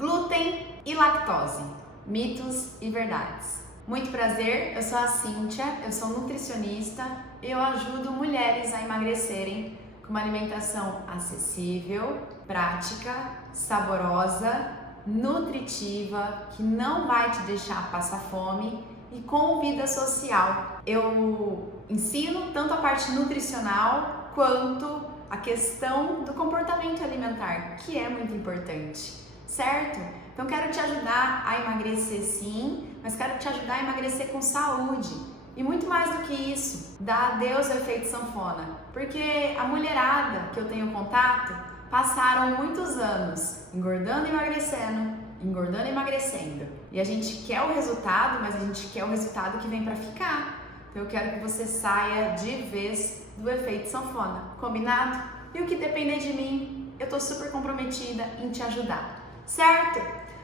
Glúten e lactose, mitos e verdades. Muito prazer, eu sou a Cíntia, eu sou nutricionista e eu ajudo mulheres a emagrecerem com uma alimentação acessível, prática, saborosa, nutritiva, que não vai te deixar passar fome e com vida social. Eu ensino tanto a parte nutricional quanto a questão do comportamento alimentar, que é muito importante, certo? Então quero te ajudar a emagrecer sim, mas quero te ajudar a emagrecer com saúde. E muito mais do que isso, dar adeus ao efeito sanfona, porque a mulherada que eu tenho contato passaram muitos anos engordando e emagrecendo, engordando e emagrecendo. E a gente quer o resultado, mas a gente quer o resultado que vem para ficar. Então eu quero que você saia de vez do efeito sanfona, combinado? E o que depender de mim, eu tô super comprometida em te ajudar, certo?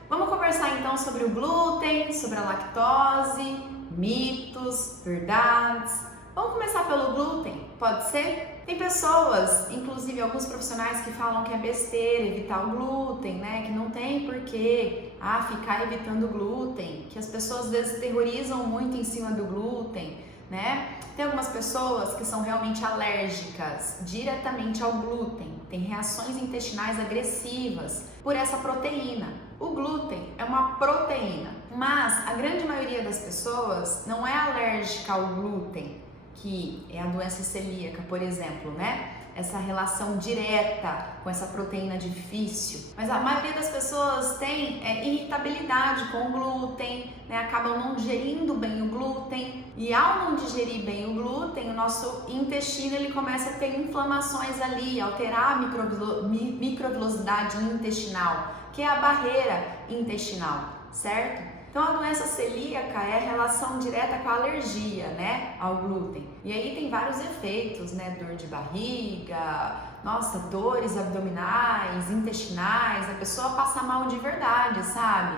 Vamos conversar então sobre o glúten, sobre a lactose, mitos, verdades. Vamos começar pelo glúten, pode ser? Tem pessoas, inclusive alguns profissionais, que falam que é besteira evitar o glúten, né? Que não tem porquê ficar evitando o glúten, que as pessoas às vezes terrorizam muito em cima do glúten, né? Tem algumas pessoas que são realmente alérgicas diretamente ao glúten, tem reações intestinais agressivas por essa proteína. O glúten é uma proteína, mas a grande maioria das pessoas não é alérgica ao glúten, que é a doença celíaca, por exemplo, né? Essa relação direta com essa proteína difícil. Mas a maioria das pessoas tem irritabilidade com o glúten, né? Acabam não digerindo bem o glúten. E ao não digerir bem o glúten, o nosso intestino ele começa a ter inflamações ali, alterar a microvilosidade intestinal, que é a barreira intestinal, certo? Então a doença celíaca é a relação direta com a alergia, né, ao glúten. E aí tem vários efeitos, né, dor de barriga, nossa, dores abdominais, intestinais, a pessoa passa mal de verdade, sabe?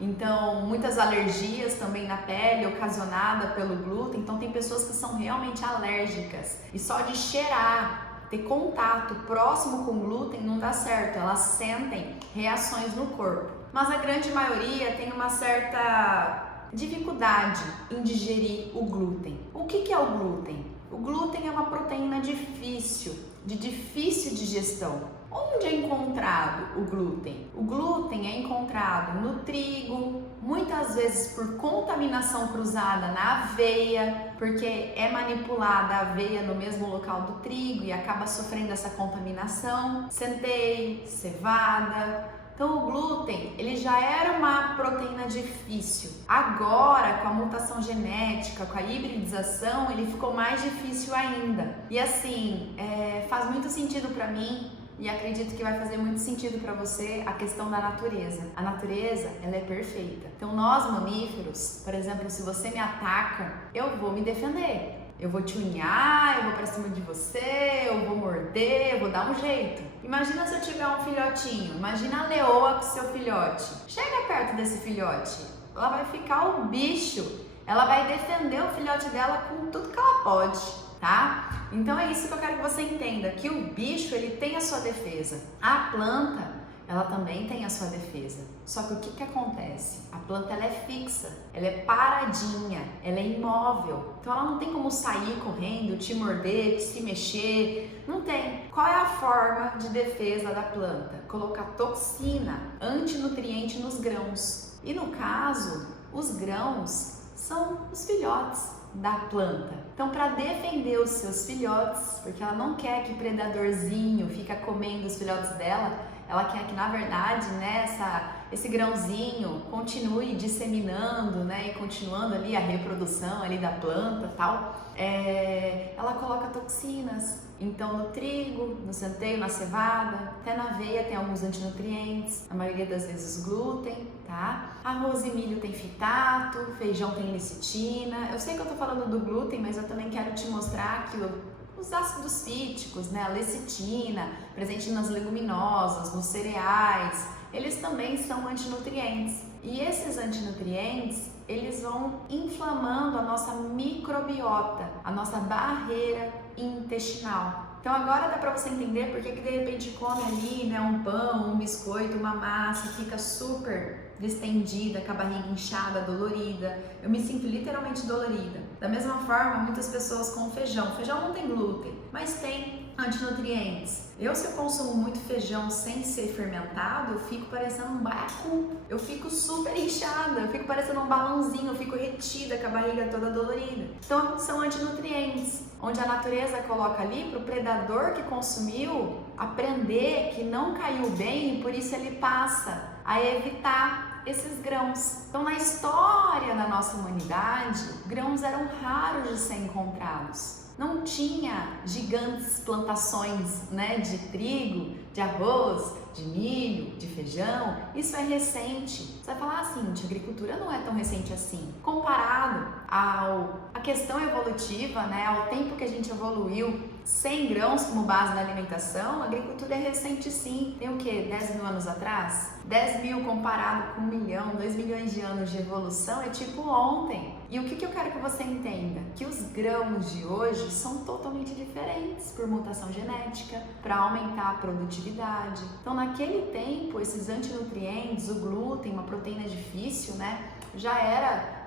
Então, muitas alergias também na pele ocasionada pelo glúten. Então tem pessoas que são realmente alérgicas e só de cheirar, ter contato próximo com o glúten não dá certo, elas sentem reações no corpo. Mas a grande maioria tem uma certa dificuldade em digerir o glúten. O que é o glúten? O glúten é uma proteína difícil, de difícil digestão. Onde é encontrado o glúten? O glúten é encontrado no trigo, muitas vezes por contaminação cruzada na aveia, porque é manipulada a aveia no mesmo local do trigo e acaba sofrendo essa contaminação. Centeio, cevada. Então o glúten, ele já era uma proteína difícil. Agora, com a mutação genética, com a hibridização, ele ficou mais difícil ainda. E assim, faz muito sentido para mim e acredito que vai fazer muito sentido para você a questão da natureza. A natureza, ela é perfeita. Então nós mamíferos, por exemplo, se você me ataca, eu vou me defender. Eu vou te unhar, eu vou pra cima de você, eu vou morder, eu vou dar um jeito. Imagina se eu tiver um filhotinho, imagina a leoa com seu filhote. Chega perto desse filhote, ela vai ficar o bicho, ela vai defender o filhote dela com tudo que ela pode, tá? Então é isso que eu quero que você entenda, que o bicho ele tem a sua defesa. A planta, ela também tem a sua defesa. Só que o que acontece? A planta ela é fixa, ela é paradinha, ela é imóvel. Então ela não tem como sair correndo, te morder, se mexer. Não tem. Qual é a forma de defesa da planta? Colocar toxina, antinutriente nos grãos. E no caso, os grãos são os filhotes da planta. Então, para defender os seus filhotes, porque ela não quer que predadorzinho fica comendo os filhotes dela, ela quer que, na verdade, né, esse grãozinho continue disseminando, né, e continuando ali a reprodução ali da planta e tal. Ela coloca toxinas. Então, no trigo, no centeio, na cevada, até na aveia tem alguns antinutrientes, a maioria das vezes glúten, tá? Arroz e milho tem fitato, feijão tem lecitina. Eu sei que eu tô falando do glúten, mas eu também quero te mostrar que os ácidos fíticos, né, a lecitina, presente nas leguminosas, nos cereais, eles também são antinutrientes. E esses antinutrientes, eles vão inflamando a nossa microbiota, a nossa barreira intestinal. Então agora dá pra você entender por que de repente come ali, né, um pão, um biscoito, uma massa, fica super distendida, com a barriga inchada, dolorida. Eu me sinto literalmente dolorida. Da mesma forma, muitas pessoas com feijão. Feijão não tem glúten, mas tem antinutrientes. Se eu consumo muito feijão sem ser fermentado, eu fico parecendo um baiacu. Eu fico super inchada, eu fico parecendo um balãozinho, eu fico retida, com a barriga toda dolorida. Então, são antinutrientes, onde a natureza coloca ali para o predador que consumiu aprender que não caiu bem e por isso ele passa a evitar esses grãos. Então, na história da nossa humanidade, grãos eram raros de ser encontrados. Não tinha gigantes plantações, né, de trigo, de arroz, de milho, de feijão. Isso é recente. Você vai falar assim, a agricultura não é tão recente assim. Comparado à questão evolutiva, né, ao tempo que a gente evoluiu sem grãos como base da alimentação, a agricultura é recente sim. Tem o quê? 10 mil anos atrás? 10 mil comparado com 1 milhão, 2 milhões de anos de evolução é tipo ontem. E o que eu quero que você entenda? Que os grãos de hoje são totalmente diferentes por mutação genética, para aumentar a produtividade. Então, naquele tempo, esses antinutrientes, o glúten, uma proteína difícil, né, já era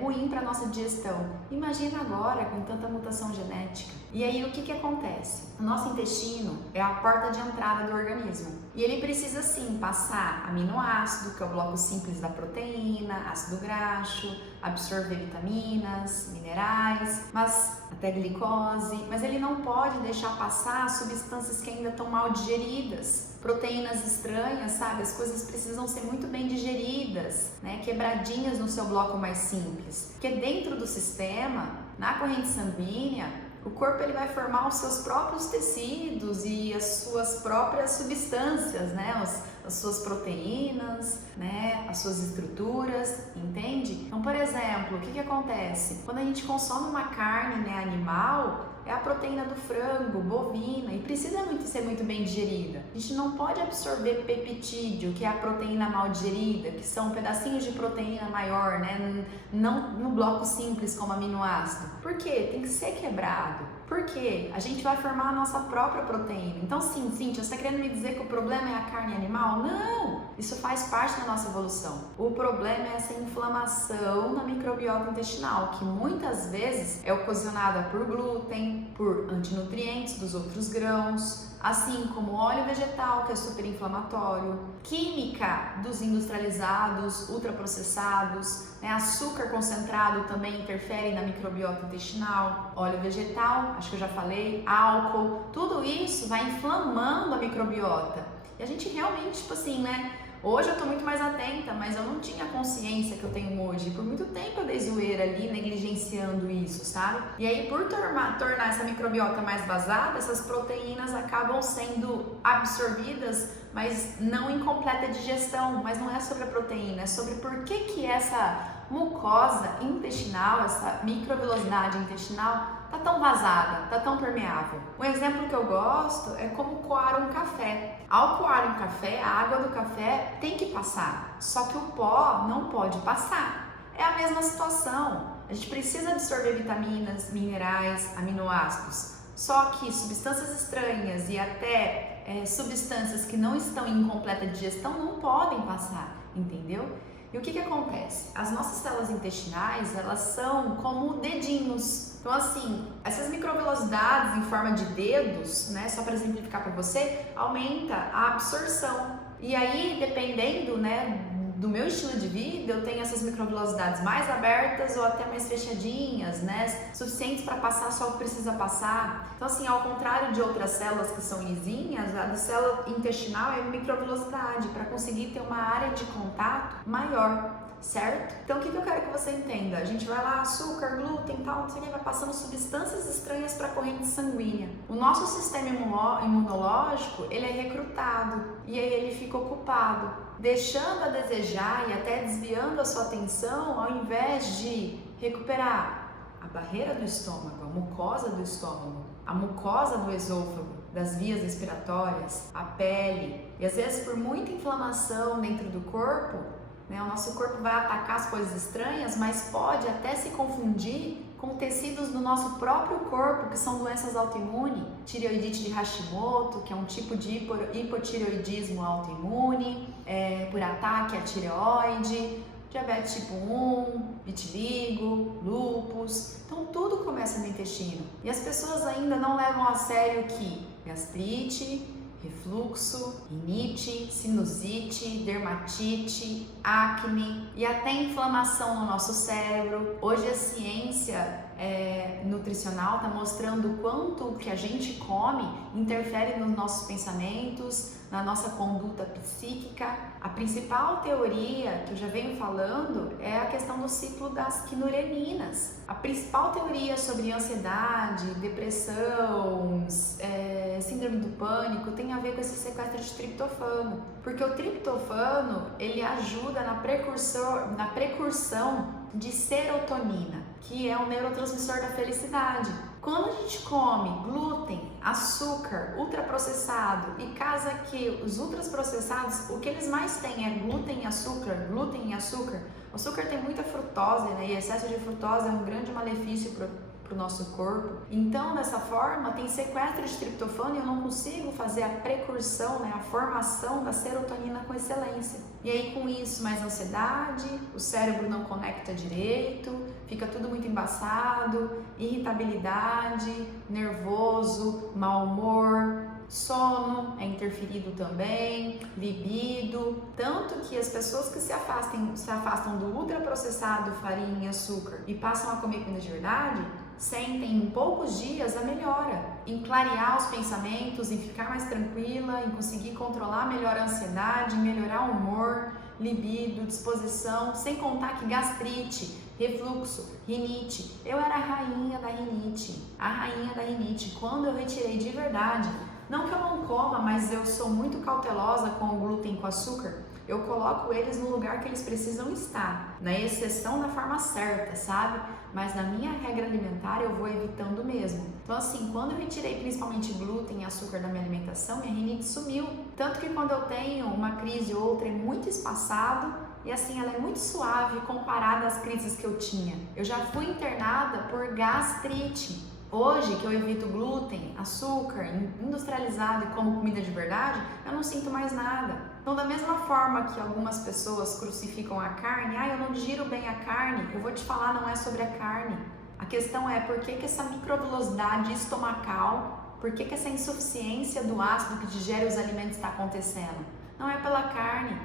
ruim para nossa digestão. Imagina agora com tanta mutação genética. E aí o que acontece? O nosso intestino é a porta de entrada do organismo e ele precisa sim passar aminoácido, que é o bloco simples da proteína, ácido graxo, absorver vitaminas, minerais, mas até glicose, mas ele não pode deixar passar substâncias que ainda estão mal digeridas. Proteínas estranhas, sabe? As coisas precisam ser muito bem digeridas, né? Quebradinhas no seu bloco mais simples. Porque dentro do sistema, na corrente sanguínea, o corpo ele vai formar os seus próprios tecidos e as suas próprias substâncias, né? As suas proteínas, né? As suas estruturas, entende? Então, por exemplo, o que acontece? Quando a gente consome uma carne, né, animal, é a proteína do frango, bovina, e precisa ser muito bem digerida. A gente não pode absorver peptídeo, que é a proteína mal digerida, que são pedacinhos de proteína maior, né? Não no bloco simples como aminoácido. Por quê? Tem que ser quebrado. Por quê? A gente vai formar a nossa própria proteína. Então, sim, Cíntia, você está querendo me dizer que o problema é a carne animal? Não! Isso faz parte da nossa evolução. O problema é essa inflamação na microbiota intestinal, que muitas vezes é ocasionada por glúten, por antinutrientes dos outros grãos, assim como óleo vegetal, que é super inflamatório, química dos industrializados, ultraprocessados, né? Açúcar concentrado também interfere na microbiota intestinal, óleo vegetal, acho que eu já falei, álcool, tudo isso vai inflamando a microbiota. E a gente realmente, tipo assim, né? Hoje eu tô muito mais atenta, mas eu não tinha a consciência que eu tenho hoje. Por muito tempo eu dei zoeira ali, negligenciando isso, sabe? E aí, por tornar essa microbiota mais vazada, essas proteínas acabam sendo absorvidas, mas não em completa digestão. Mas não é sobre a proteína, é sobre por que essa mucosa intestinal, essa microvilosidade intestinal tá tão vazada, tá tão permeável. Um exemplo que eu gosto é como coar um café. Ao coar um café, a água do café tem que passar, só que o pó não pode passar. É a mesma situação. A gente precisa absorver vitaminas, minerais, aminoácidos. Só que substâncias estranhas e até substâncias que não estão em completa digestão não podem passar, entendeu? E o que acontece? As nossas células intestinais, elas são como dedinhos. Então, assim, essas microvelocidades em forma de dedos, né, só para exemplificar para você, aumenta a absorção. E aí, dependendo, né, do meu estilo de vida, eu tenho essas microvelocidades mais abertas ou até mais fechadinhas, né, suficientes para passar só o que precisa passar. Então, assim, ao contrário de outras células que são lisinhas, a da célula intestinal é microvelocidade para conseguir ter uma área de contato maior, certo? Então, o que eu quero que você entenda? A gente vai lá, açúcar, glúten, tal, não sei o que, vai passando substâncias estranhas para a corrente sanguínea. O nosso sistema imunológico, ele é recrutado e aí ele fica ocupado, deixando a desejar e até desviando a sua atenção ao invés de recuperar a barreira do estômago, a mucosa do estômago, a mucosa do esôfago, das vias respiratórias, a pele. E às vezes por muita inflamação dentro do corpo, né, o nosso corpo vai atacar as coisas estranhas, mas pode até se confundir com tecidos do nosso próprio corpo, que são doenças autoimunes, tireoidite de Hashimoto, que é um tipo de hipotireoidismo autoimune, por ataque à tireoide, diabetes tipo 1, vitiligo, lúpus. Então tudo começa no intestino. E as pessoas ainda não levam a sério que gastrite, refluxo, rinite, sinusite, dermatite, acne e até inflamação no nosso cérebro. Hoje a ciência nutricional está mostrando o quanto que a gente come interfere nos nossos pensamentos, na nossa conduta psíquica. A principal teoria que eu já venho falando é a questão do ciclo das quinureninas. A principal teoria sobre ansiedade, depressão, síndrome do pânico tem a ver com esse sequestro de triptofano, porque o triptofano ele ajuda na precursão de serotonina, que é o neurotransmissor da felicidade. Quando a gente come glúten, açúcar, ultraprocessado e casa que os ultraprocessados, o que eles mais têm é glúten e açúcar, glúten e açúcar. O açúcar tem muita frutose, né? E excesso de frutose é um grande malefício para o nosso corpo. Então, dessa forma, tem sequestro de triptofano e eu não consigo fazer a precursão, né? A formação da serotonina com excelência. E aí, com isso, mais ansiedade, o cérebro não conecta direito, fica tudo muito embaçado, irritabilidade, nervoso, mau humor, sono é interferido também, libido, tanto que as pessoas que se afastam do ultraprocessado, farinha e açúcar e passam a comer comida de verdade, sentem em poucos dias a melhora, em clarear os pensamentos, em ficar mais tranquila, em conseguir controlar melhor a ansiedade, em melhorar o humor, libido, disposição, sem contar que gastrite, refluxo, rinite. Eu era a rainha da rinite, quando eu retirei de verdade. Não que eu não coma, mas eu sou muito cautelosa com o glúten e com o açúcar. Eu coloco eles no lugar que eles precisam estar, na exceção da forma certa, sabe? Mas na minha regra alimentar eu vou evitando mesmo. Então assim, quando eu retirei principalmente glúten e açúcar da minha alimentação, minha rinite sumiu. Tanto que quando eu tenho uma crise ou outra é muito espaçado e assim ela é muito suave comparada às crises que eu tinha. Eu já fui internada por gastrite. Hoje, que eu evito glúten, açúcar, industrializado e como comida de verdade, eu não sinto mais nada. Então, da mesma forma que algumas pessoas crucificam a carne, eu não digiro bem a carne, eu vou te falar, não é sobre a carne. A questão é por que essa microvelocidade estomacal, por que essa insuficiência do ácido que digere os alimentos está acontecendo? Não é pela carne,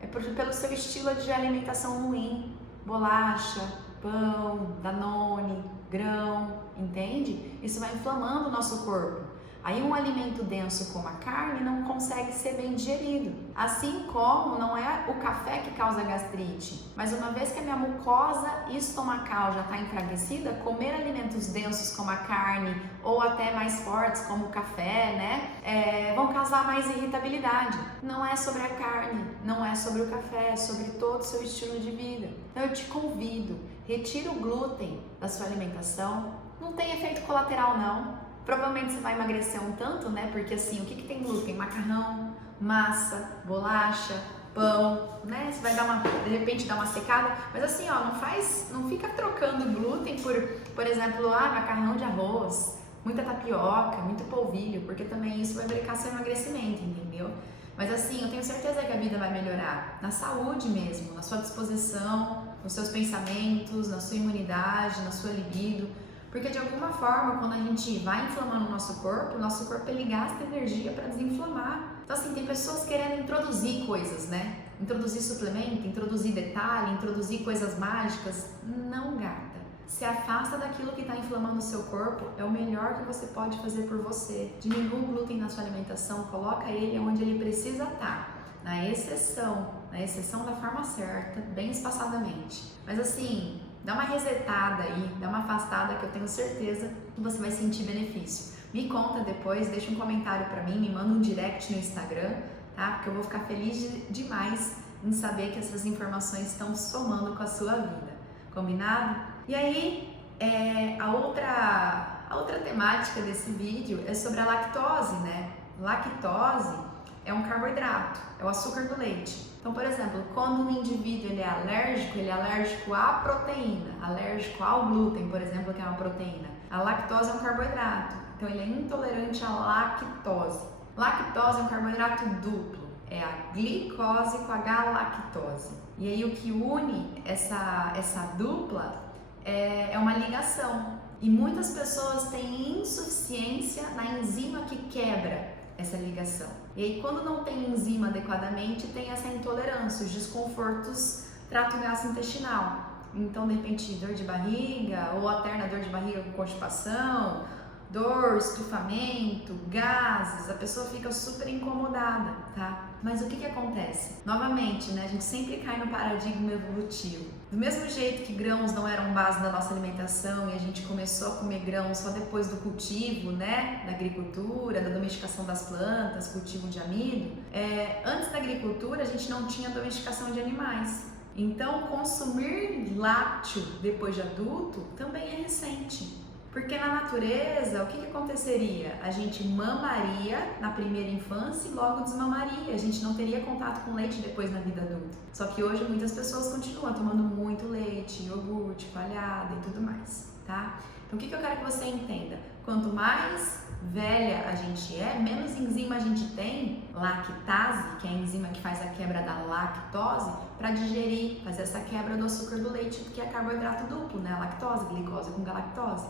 é pelo seu estilo de alimentação ruim, bolacha, pão, Danone, grão, entende? Isso vai inflamando o nosso corpo. Aí um alimento denso como a carne não consegue ser bem digerido. Assim como não é o café que causa gastrite, mas uma vez que a minha mucosa estomacal já está enfraquecida, comer alimentos densos como a carne ou até mais fortes como o café, né, vão causar mais irritabilidade. Não é sobre a carne, não é sobre o café, é sobre todo o seu estilo de vida. Então eu te convido, retira o glúten da sua alimentação, não tem efeito colateral não. Provavelmente você vai emagrecer um tanto, né? Porque assim, o que tem glúten? Macarrão, massa, bolacha, pão, né? Você vai de repente dar uma secada, mas assim, ó, não fica trocando glúten por exemplo, macarrão de arroz, muita tapioca, muito polvilho, porque também isso vai brecar seu emagrecimento, entendeu? Mas assim, eu tenho certeza que a vida vai melhorar, na saúde mesmo, na sua disposição, nos seus pensamentos, na sua imunidade, na sua libido. Porque de alguma forma, quando a gente vai inflamando o nosso corpo ele gasta energia para desinflamar. Então assim, tem pessoas querendo introduzir coisas, né? Introduzir suplemento, introduzir detalhe, introduzir coisas mágicas. Não, gata. Se afasta daquilo que está inflamando o seu corpo, é o melhor que você pode fazer por você. Diminua o glúten na sua alimentação, coloca ele onde ele precisa estar. Na exceção da forma certa, bem espaçadamente. Mas assim, dá uma resetada aí, dá uma afastada que eu tenho certeza que você vai sentir benefício. Me conta depois, deixa um comentário pra mim, me manda um direct no Instagram, tá? Porque eu vou ficar feliz demais em saber que essas informações estão somando com a sua vida. Combinado? E aí, a outra temática desse vídeo é sobre a lactose, né? Lactose é um carboidrato, é o açúcar do leite. Então, por exemplo, quando um indivíduo ele é alérgico à proteína, alérgico ao glúten, por exemplo, que é uma proteína. A lactose é um carboidrato, então ele é intolerante à lactose. Lactose é um carboidrato duplo, é a glicose com a galactose. E aí o que une essa dupla é uma ligação. E muitas pessoas têm insuficiência na enzima que quebra essa ligação. E aí quando não tem enzima adequadamente, tem essa intolerância, os desconfortos trato gastrointestinal. Então, de repente, dor de barriga, ou alterna dor de barriga com constipação, dor, estufamento, gases, a pessoa fica super incomodada, tá? Mas o que acontece? Novamente, né, a gente sempre cai no paradigma evolutivo. Do mesmo jeito que grãos não eram base da nossa alimentação e a gente começou a comer grãos só depois do cultivo, né, da agricultura, da domesticação das plantas, cultivo de amido, antes da agricultura a gente não tinha domesticação de animais. Então, consumir lácteo depois de adulto também é recente. Porque na natureza, o que aconteceria? A gente mamaria na primeira infância e logo desmamaria. A gente não teria contato com leite depois na vida adulta. Só que hoje muitas pessoas continuam tomando muito leite, iogurte, coalhada e tudo mais, tá? Então o que eu quero que você entenda? Quanto mais velha a gente é, menos enzima a gente tem, lactase, que é a enzima que faz a quebra da lactose, para digerir, fazer essa quebra do açúcar do leite, que é carboidrato duplo, né? Lactose, glicose com galactose.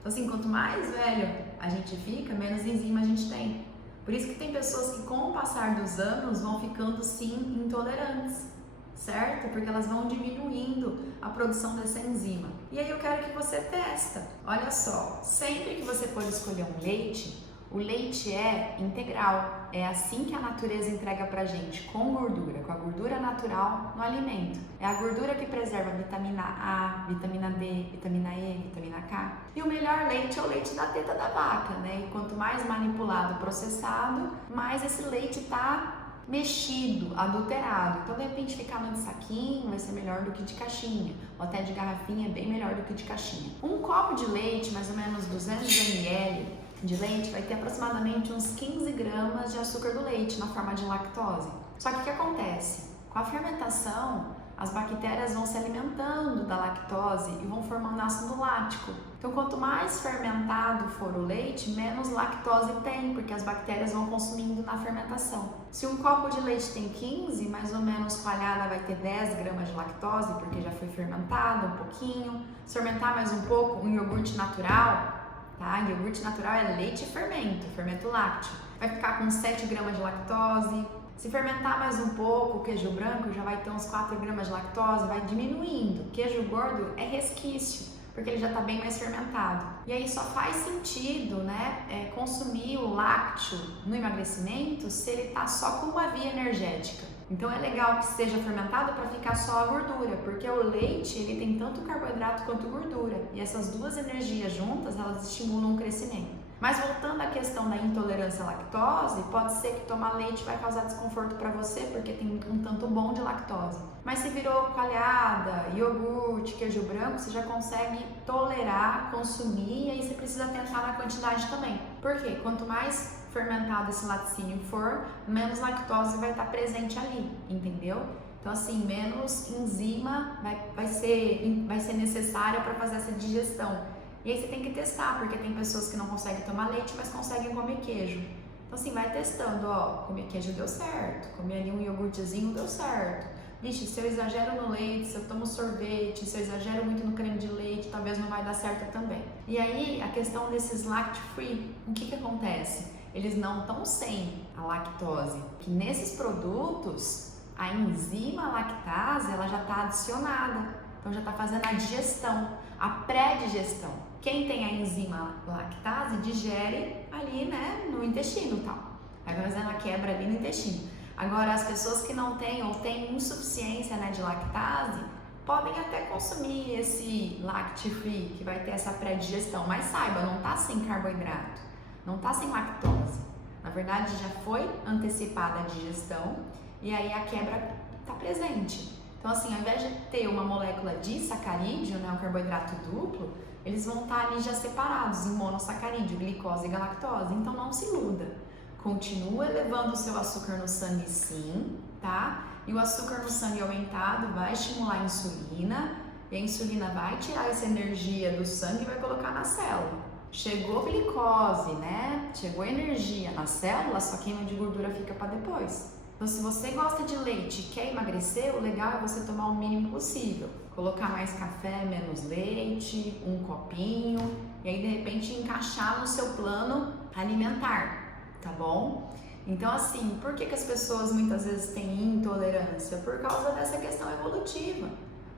Então assim, quanto mais velho a gente fica, menos enzima a gente tem. Por isso que tem pessoas que com o passar dos anos vão ficando sim intolerantes, certo? Porque elas vão diminuindo a produção dessa enzima. E aí eu quero que você testa. Olha só, sempre que você for escolher um leite, o leite é integral. É assim que a natureza entrega pra gente, com gordura, com a gordura natural no alimento. É a gordura que preserva a vitamina A, vitamina D, vitamina E, vitamina K. E o melhor leite é o leite da teta da vaca, né? E quanto mais manipulado, processado, mais esse leite tá mexido, adulterado. Então, de repente, ficar no de saquinho vai ser melhor do que de caixinha, ou até de garrafinha é bem melhor do que de caixinha. Um copo de leite, mais ou menos 200 ml de leite, vai ter aproximadamente uns 15 gramas de açúcar do leite na forma de lactose. Só que o que acontece? Com a fermentação, as bactérias vão se alimentando da lactose e vão formando ácido lático. Então, quanto mais fermentado for o leite, menos lactose tem, porque as bactérias vão consumindo na fermentação. Se um copo de leite tem 15, mais ou menos coalhada vai ter 10 gramas de lactose, porque já foi fermentado um pouquinho. Se fermentar mais um pouco, um iogurte natural, tá? Iogurte natural é leite e fermento lácteo. Vai ficar com 7 gramas de lactose. Se fermentar mais um pouco, o queijo branco já vai ter uns 4 gramas de lactose, vai diminuindo. Queijo gordo é resquício, porque ele já está bem mais fermentado. E aí só faz sentido, né, consumir o lácteo no emagrecimento se ele está só com uma via energética. Então é legal que seja fermentado para ficar só a gordura, porque o leite ele tem tanto carboidrato quanto gordura. E essas duas energias juntas, elas estimulam o crescimento. Mas voltando à questão da intolerância à lactose, pode ser que tomar leite vai causar desconforto para você, porque tem um tanto bom de lactose. Mas se virou coalhada, iogurte, queijo branco, você já consegue tolerar, consumir, e aí você precisa tentar na quantidade também. Por quê? Quanto mais fermentado esse laticínio for, menos lactose vai estar presente ali, entendeu? Então assim, menos enzima vai ser necessária para fazer essa digestão. E aí você tem que testar, porque tem pessoas que não conseguem tomar leite, mas conseguem comer queijo. Então assim, vai testando, ó, comer queijo deu certo, comer ali um iogurtezinho deu certo. Vixe, se eu exagero no leite, se eu tomo sorvete, se eu exagero muito no creme de leite, talvez não vai dar certo também. E aí, a questão desses lacto-free, o que acontece? Eles não estão sem a lactose, que nesses produtos, a enzima lactase, ela já está adicionada, então já está fazendo a digestão, a pré-digestão. Quem tem a enzima lactase digere ali, né, no intestino e tal. Vai fazendo a quebra ali no intestino. Agora, as pessoas que não têm ou têm insuficiência, né, de lactase, podem até consumir esse lacto-free, que vai ter essa pré-digestão. Mas saiba, não tá sem carboidrato, não tá sem lactose. Na verdade, já foi antecipada a digestão e aí a quebra tá presente. Então, assim, ao invés de ter uma molécula de sacarídeo, né, um carboidrato duplo, eles vão estar ali já separados em monossacarídeo, glicose e galactose. Então, não se iluda. continua elevando o seu açúcar no sangue sim, tá? E o açúcar no sangue aumentado vai estimular a insulina, e a insulina vai tirar essa energia do sangue e vai colocar na célula. Chegou glicose, né? Chegou energia na célula, só queima de gordura fica para depois. Então, se você gosta de leite e quer emagrecer, o legal é você tomar o mínimo possível. Colocar mais café, menos leite, um copinho, e aí de repente encaixar no seu plano alimentar, tá bom? Então, assim, por que as pessoas muitas vezes têm intolerância? Por causa dessa questão evolutiva.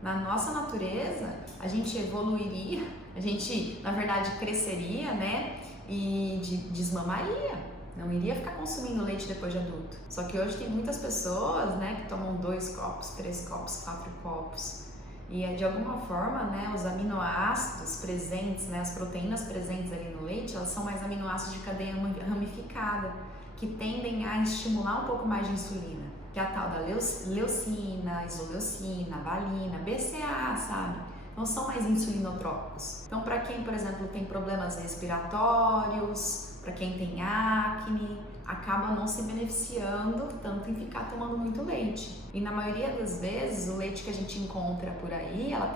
Na nossa natureza, a gente evoluiria, a gente, na verdade, cresceria, né? E desmamaria. Não iria ficar consumindo leite depois de adulto. Só que hoje tem muitas pessoas, né, que tomam 2 copos, 3 copos, 4 copos. E de alguma forma, né, os aminoácidos presentes, né, as proteínas presentes ali no leite, elas são mais aminoácidos de cadeia ramificada, que tendem a estimular um pouco mais de insulina, que é a tal da leucina, isoleucina, valina, BCAA, sabe? Então são mais insulinotrópicos. Então para quem, por exemplo, tem problemas respiratórios, para quem tem acne, acaba não se beneficiando tanto em ficar tomando muito leite. E na maioria das vezes, o leite que a gente encontra por aí, ela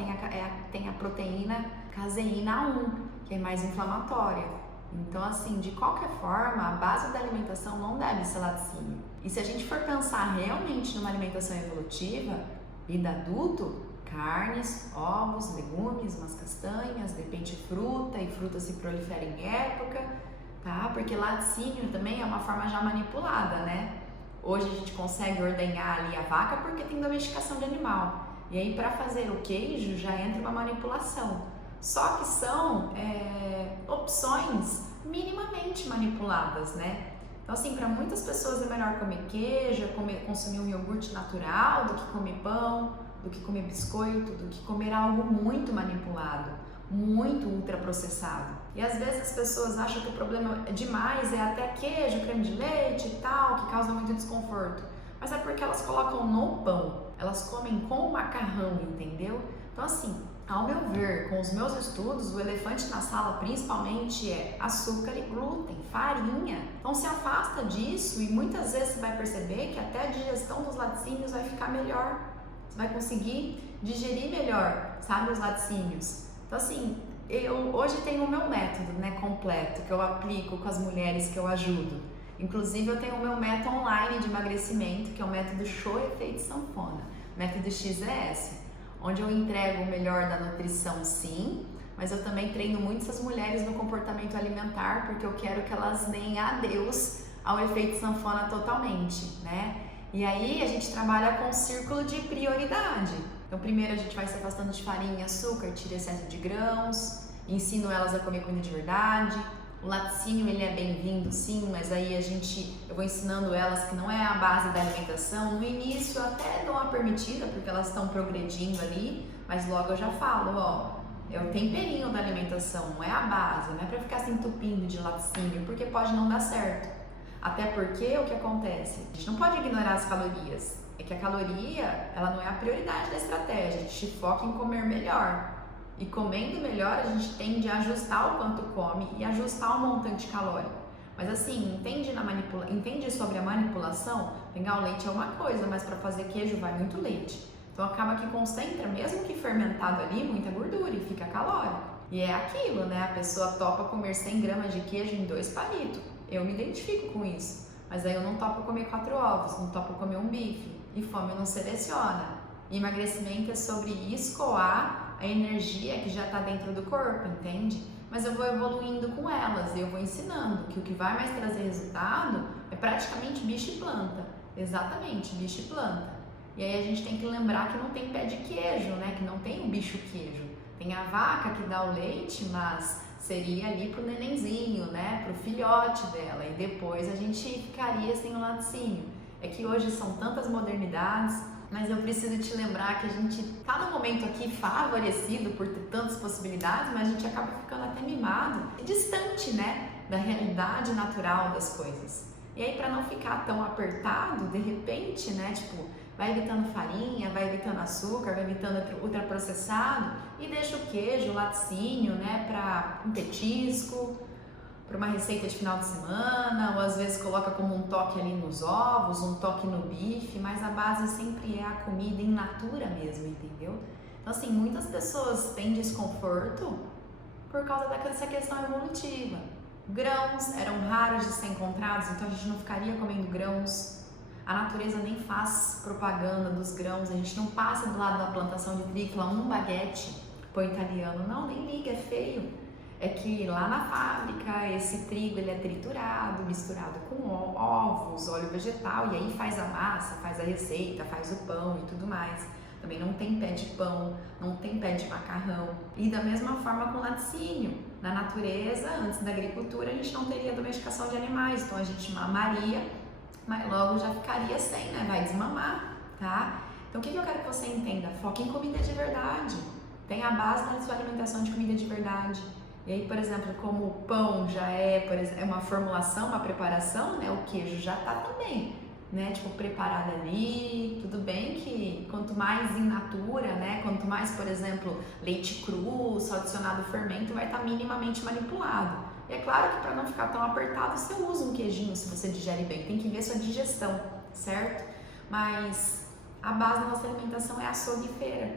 tem a proteína caseína 1, que é mais inflamatória. Então, assim, de qualquer forma, a base da alimentação não deve ser laticínio. E se a gente for pensar realmente numa alimentação evolutiva, vida adulto, carnes, ovos, legumes, umas castanhas, de repente fruta, e fruta se prolifera em época, tá? Porque laticínio também é uma forma já manipulada, né? Hoje a gente consegue ordenhar ali a vaca porque tem domesticação de animal. E aí para fazer o queijo já entra uma manipulação. Só que são opções minimamente manipuladas, né? Então assim, para muitas pessoas é melhor comer queijo, consumir um iogurte natural do que comer pão, do que comer biscoito, do que comer algo muito manipulado, muito ultraprocessado. E às vezes as pessoas acham que o problema demais é até queijo, creme de leite e tal, que causa muito desconforto. Mas é porque elas colocam no pão, elas comem com o macarrão, entendeu? Então assim, ao meu ver, com os meus estudos, o elefante na sala principalmente é açúcar e glúten, farinha. Então se afasta disso e muitas vezes você vai perceber que até a digestão dos laticínios vai ficar melhor. Você vai conseguir digerir melhor, sabe, os laticínios. Então assim, eu hoje tenho o meu método, né, completo, que eu aplico com as mulheres que eu ajudo. Inclusive eu tenho o meu método online de emagrecimento, que é o método Show Efeito Sanfona, método XES, onde eu entrego o melhor da nutrição sim, mas eu também treino muito essas mulheres no comportamento alimentar, porque eu quero que elas deem adeus ao efeito sanfona totalmente, né? E aí a gente trabalha com um círculo de prioridade. Então primeiro a gente vai se afastando de farinha e açúcar, tira excesso de grãos, ensino elas a comer comida de verdade. O laticínio ele é bem-vindo sim, mas aí eu vou ensinando elas que não é a base da alimentação. No início eu até dou uma permitida, porque elas estão progredindo ali, mas logo eu já falo, ó, é o temperinho da alimentação, não é a base, não é pra ficar se entupindo de laticínio, porque pode não dar certo. Até porque o que acontece? A gente não pode ignorar as calorias, é que a caloria, ela não é a prioridade da estratégia, a gente foca em comer melhor. E comendo melhor, a gente tende a ajustar o quanto come e ajustar o montante calórico. Mas assim, entende sobre a manipulação? Pegar o leite é uma coisa, mas para fazer queijo vai muito leite. Então acaba que concentra, mesmo que fermentado ali, muita gordura e fica calórico. E é aquilo, né? A pessoa topa comer 100 gramas de queijo em 2 palitos. Eu me identifico com isso. Mas aí eu não topo comer 4 ovos, não topo comer um bife. E fome não seleciona. E emagrecimento é sobre escoar a energia que já está dentro do corpo, entende? Mas eu vou evoluindo com elas e eu vou ensinando que o que vai mais trazer resultado é praticamente bicho e planta. Exatamente, bicho e planta. E aí a gente tem que lembrar que não tem pé de queijo, né? Que não tem o bicho queijo. Tem a vaca que dá o leite, mas seria ali pro nenenzinho, né? Pro filhote dela. E depois a gente ficaria sem o laticínio. É que hoje são tantas modernidades, mas eu preciso te lembrar que a gente tá no momento aqui favorecido por ter tantas possibilidades, mas a gente acaba ficando até mimado e distante, né, da realidade natural das coisas. E aí, para não ficar tão apertado, de repente, né, tipo, vai evitando farinha, vai evitando açúcar, vai evitando ultraprocessado e deixa o queijo, o laticínio, né, para um petisco, para uma receita de final de semana, ou às vezes coloca como um toque ali nos ovos, um toque no bife, mas a base sempre é a comida in natura mesmo, entendeu? Então assim, muitas pessoas têm desconforto por causa dessa questão evolutiva. Grãos eram raros de ser encontrados, então a gente não ficaria comendo grãos. A natureza nem faz propaganda dos grãos, a gente não passa do lado da plantação de trigo, lá um baguete pro italiano, não, nem liga, é feio. É que lá na fábrica esse trigo ele é triturado, misturado com ovos, óleo vegetal, e aí faz a massa, faz a receita, faz o pão e tudo mais. Também não tem pé de pão, não tem pé de macarrão. E da mesma forma com laticínio. Na natureza, antes da agricultura, a gente não teria domesticação de animais, então a gente mamaria, mas logo já ficaria sem, né? Vai desmamar, tá? Então o que eu quero que você entenda? Foque em comida de verdade. Tem a base da sua alimentação de comida de verdade. E aí, por exemplo, como o pão já é, por exemplo, é uma formulação, uma preparação, né? O queijo já tá também, né? Tipo, preparado ali. Tudo bem que quanto mais in natura, né? Quanto mais, por exemplo, leite cru, só adicionado fermento, vai estar minimamente manipulado. E é claro que para não ficar tão apertado, você usa um queijinho se você digere bem. Tem que ver sua digestão, certo? Mas a base da nossa alimentação é açougue e feira.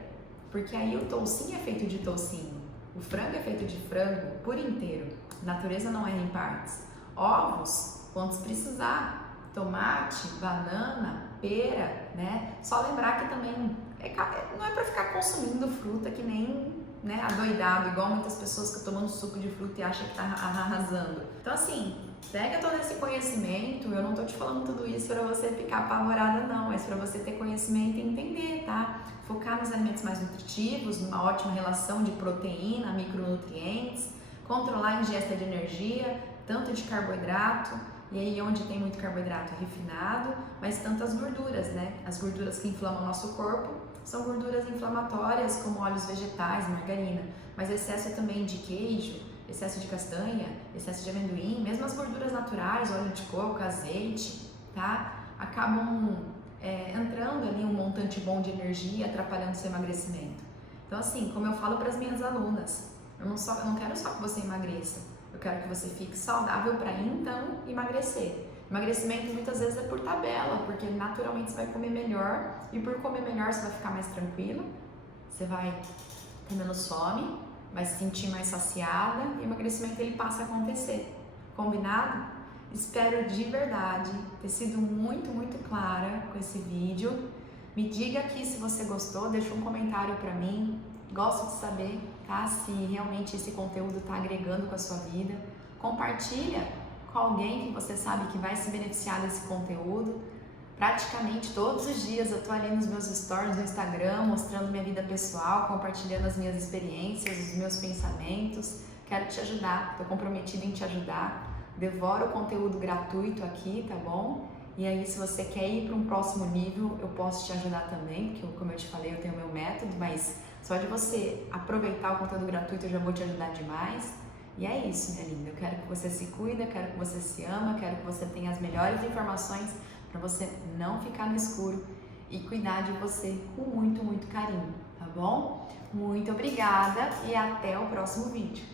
Porque aí o toucinho é feito de toucinho. O frango é feito de frango por inteiro. Natureza não é em partes. Ovos, quantos precisar. Tomate, banana, pera, né? Só lembrar que também não é para ficar consumindo fruta que nem, né, adoidado, igual muitas pessoas que estão tomando suco de fruta e acham que tá arrasando. Então assim, pega todo esse conhecimento, eu não tô te falando tudo isso para você ficar apavorada não, mas para você ter conhecimento e entender, tá? Focar nos alimentos mais nutritivos, numa ótima relação de proteína, micronutrientes, controlar a ingesta de energia, tanto de carboidrato, e aí onde tem muito carboidrato refinado, mas tantas gorduras, né? As gorduras que inflamam o nosso corpo são gorduras inflamatórias, como óleos vegetais, margarina, mas excesso também de queijo, excesso de castanha, excesso de amendoim, mesmo as gorduras naturais, óleo de coco, azeite, tá? Acabam entrando ali um montante bom de energia, atrapalhando o seu emagrecimento. Então assim, como eu falo para as minhas alunas, eu não quero só que você emagreça, eu quero que você fique saudável para então emagrecer. Emagrecimento muitas vezes é por tabela, porque naturalmente você vai comer melhor e por comer melhor você vai ficar mais tranquilo, você vai ter menos fome, vai se sentir mais saciada e o emagrecimento ele passa a acontecer. Combinado? Espero de verdade ter sido muito clara com esse vídeo. Me diga aqui se você gostou, deixa um comentário para mim. Gosto de saber, tá? Se realmente esse conteúdo está agregando com a sua vida. Compartilha com alguém que você sabe que vai se beneficiar desse conteúdo. Praticamente todos os dias eu tô ali nos meus stories no Instagram, mostrando minha vida pessoal, compartilhando as minhas experiências, os meus pensamentos. Quero te ajudar, tô comprometida em te ajudar. Devoro o conteúdo gratuito aqui, tá bom? E aí, se você quer ir para um próximo nível, eu posso te ajudar também, porque como eu te falei, eu tenho meu método, mas só de você aproveitar o conteúdo gratuito eu já vou te ajudar demais. E é isso, minha linda. Eu quero que você se cuida, quero que você se ama, quero que você tenha as melhores informações para você não ficar no escuro e cuidar de você com muito carinho, tá bom? Muito obrigada e até o próximo vídeo.